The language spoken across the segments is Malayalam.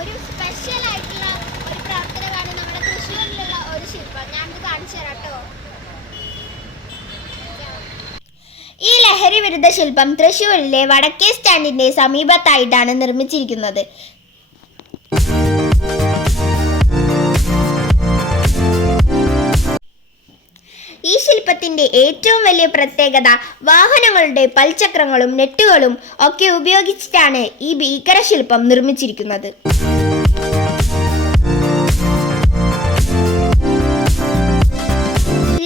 ഒരു സ്പെഷ്യൽ ആയിട്ടുള്ള ഒരു പ്രവർത്തനമാണ് നമ്മുടെ തൃശ്ശൂരിലുള്ള ഒരു ശില്പം. ഞാനത് കാണിച്ചു തരാം കേട്ടോ. ഈ ലഹരി വിരുദ്ധ ശില്പം തൃശ്ശൂരിലെ വടക്കേ സ്റ്റാൻഡിന്റെ സമീപത്തായിട്ടാണ് നിർമ്മിച്ചിരിക്കുന്നത്. ഈ ഏറ്റവും വലിയ പ്രത്യേകത വാഹനങ്ങളുടെ പൽചക്രങ്ങളും നെറ്റുകളും ഒക്കെ ഉപയോഗിച്ചിട്ടാണ് ഈ ഭീകര ശില്പം നിർമ്മിച്ചിരിക്കുന്നത്.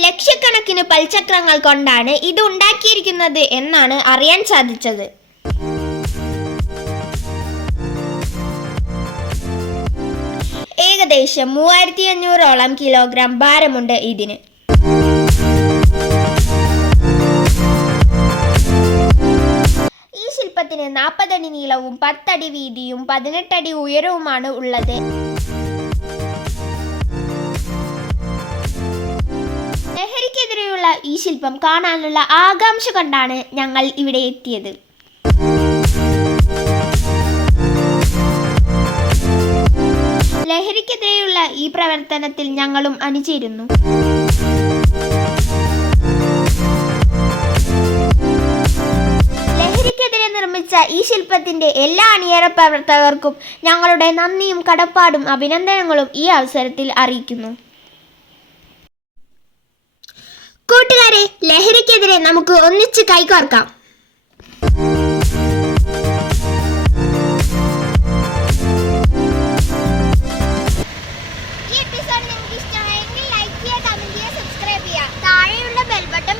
ലക്ഷക്കണക്കിന് പൽചക്രങ്ങൾ കൊണ്ടാണ് ഇത് ഉണ്ടാക്കിയിരിക്കുന്നത് എന്നാണ് അറിയാൻ സാധിച്ചത്. ഏകദേശം മൂവായിരത്തി അഞ്ഞൂറോളം കിലോഗ്രാം ഭാരമുണ്ട് ഇതിന്. നാൽപ്പതടി നീളവും പത്തടി വീതിയും പതിനെട്ടടി ഉയരവുമാണ് ഉള്ളത്. ലഹരിക്കെതിരെയുള്ള ഈ ശില്പം കാണാനുള്ള ആകാംക്ഷ കണ്ടാണ് ഞങ്ങൾ ഇവിടെ എത്തിയത്. ലഹരിക്കെതിരെയുള്ള ഈ പ്രവർത്തനത്തിൽ ഞങ്ങളും അണിചേരുന്നു. നിർമ്മിച്ച ഈ ശില്പത്തിന്റെ എല്ലാ അണിയറ പ്രവർത്തകർക്കും ഞങ്ങളുടെ നന്ദിയും കടപ്പാടും അഭിനന്ദനങ്ങളും ഈ അവസരത്തിൽ അറിയിക്കുന്നു. കൂട്ടുകാരെ ലഹരിക്കെതിരെ നമുക്ക് ഒന്നിച്ച് കൈകോർക്കാം. ഈ എപ്പിസോഡ് നിങ്ങൾക്ക് ഇഷ്ടമായെങ്കിൽ ലൈക്ക് ചെയ്യുക കമന്റ് ചെയ്യുക സബ്സ്ക്രൈബ് ചെയ്യുക. താഴെയുള്ള ബെൽ ബട്ടൺ